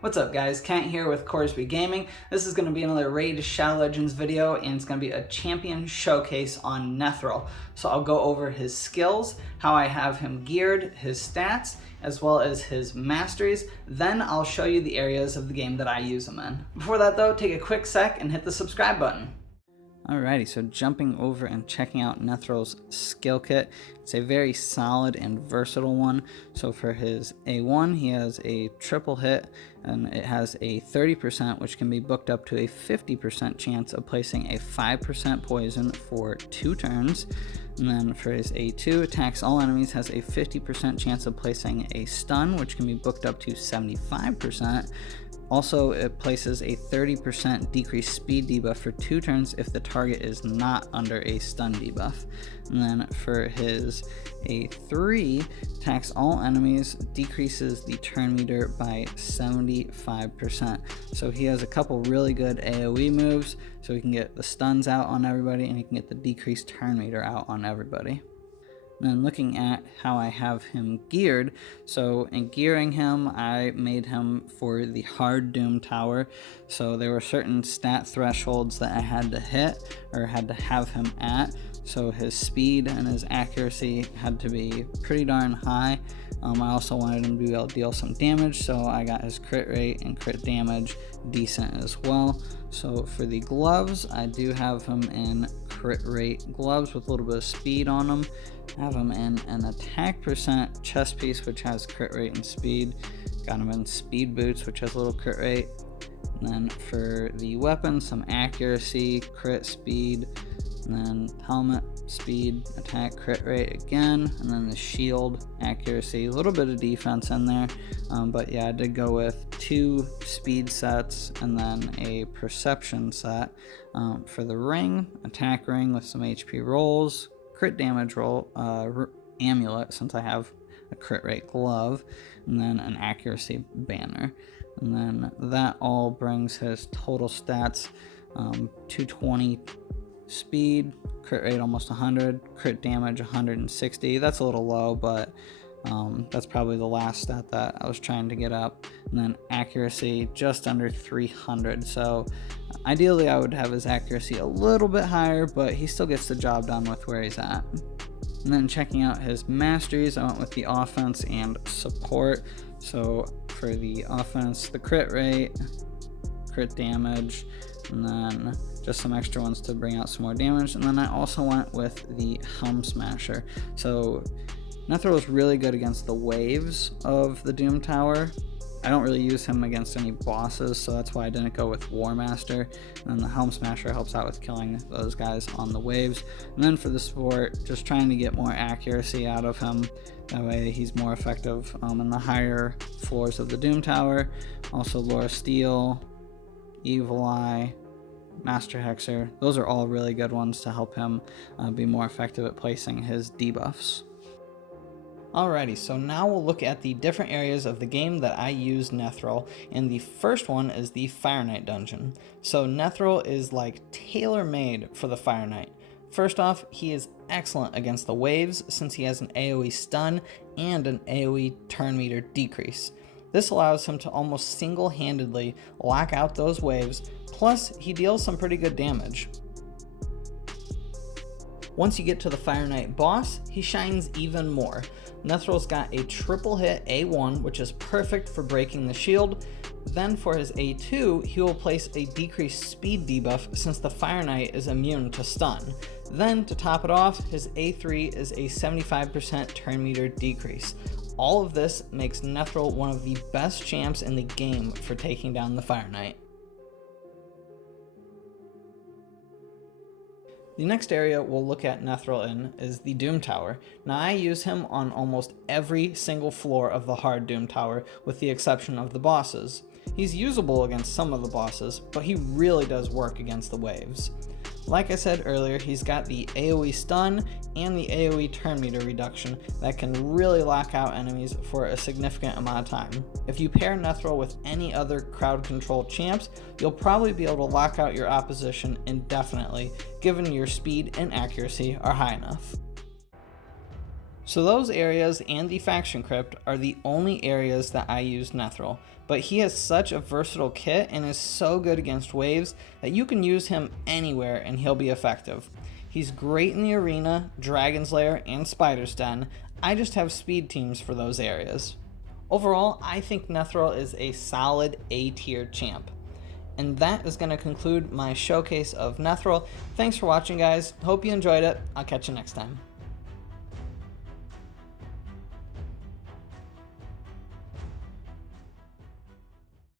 What's up guys, Kent here with Corsby Gaming. This is going to be another Raid Shadow Legends video, and it's going to be a champion showcase on Nethril. So I'll go over his skills, how I have him geared, his stats, as well as his masteries. Then I'll show you the areas of the game that I use him in. Before that though, take a quick sec and hit the subscribe button. Alrighty, so jumping over and checking out Nethril's skill kit. It's a very solid and versatile one. So for his A1, he has a triple hit, and it has a 30%, which can be booked up to a 50% chance of placing a 5% poison for 2 turns. And then for his A2, attacks all enemies, has a 50% chance of placing a stun, which can be booked up to 75%. Also, it places a 30% decreased speed debuff for 2 turns if the target is not under a stun debuff. And then for his A3, attacks all enemies, decreases the turn meter by 75%. So he has a couple really good AoE moves, so he can get the stuns out on everybody and he can get the decreased turn meter out on everybody. And then looking at how I have him geared, so in gearing him, I made him for the hard Doom Tower. So there were certain stat thresholds that I had to hit, or had to have him at. So his speed and his accuracy had to be pretty darn high. I also wanted him to be able to deal some damage, so I got his crit rate and crit damage decent as well. So for the gloves, I do have him in crit rate gloves with a little bit of speed on them. I have him in an attack percent chest piece, which has crit rate and speed. Got him in speed boots, which has a little crit rate. And then for the weapon, some accuracy, crit, speed, and then helmet, speed, attack, crit rate again, and then the shield, accuracy, a little bit of defense in there. But yeah, I did go with 2 speed sets and then a perception set. For the ring, attack ring with some HP rolls, crit damage roll, amulet, since I have a crit rate glove, and then an accuracy banner. And then that all brings his total stats, 220 speed, crit rate almost 100, crit damage 160. That's a little low, but that's probably the last stat that I was trying to get up. And then accuracy just under 300. So ideally I would have his accuracy a little bit higher, but he still gets the job done with where he's at. And then checking out his masteries, I went with the offense and support. So for the offense, the crit rate, crit damage, and then just some extra ones to bring out some more damage. And then I also went with the Helm Smasher. So Nethril is really good against the waves of the Doom Tower. I don't really use him against any bosses, so that's why I didn't go with War Master. And then the Helm Smasher helps out with killing those guys on the waves. And then for the support, just trying to get more accuracy out of him. That way he's more effective in the higher floors of the Doom Tower. Also Laura Steel, Evil Eye, Master Hexer. Those are all really good ones to help him be more effective at placing his debuffs. Alrighty, so now we'll look at the different areas of the game that I use Nethril, and the first one is the Fire Knight dungeon. So Nethril is like tailor-made for the Fire Knight. First off, he is excellent against the waves since he has an AoE stun and an AoE turn meter decrease. This allows him to almost single-handedly lock out those waves, plus he deals some pretty good damage. Once you get to the Fire Knight boss, he shines even more. Nethril's got a triple hit A1, which is perfect for breaking the shield. Then for his A2, he will place a decreased speed debuff since the Fire Knight is immune to stun. Then to top it off, his A3 is a 75% turn meter decrease. All of this makes Nethril one of the best champs in the game for taking down the Fire Knight. The next area we'll look at Nethril in is the Doom Tower. Now I use him on almost every single floor of the hard Doom Tower with the exception of the bosses. He's usable against some of the bosses, but he really does work against the waves. Like I said earlier, he's got the AoE stun and the AoE turn meter reduction that can really lock out enemies for a significant amount of time. If you pair Nethril with any other crowd control champs, you'll probably be able to lock out your opposition indefinitely, given your speed and accuracy are high enough. So those areas and the faction crypt are the only areas that I use Nethril, but he has such a versatile kit and is so good against waves that you can use him anywhere and he'll be effective. He's great in the arena, Dragon's Lair, and Spider's Den. I just have speed teams for those areas. Overall, I think Nethril is a solid A-tier champ. And that is going to conclude my showcase of Nethril. Thanks for watching, guys. Hope you enjoyed it. I'll catch you next time.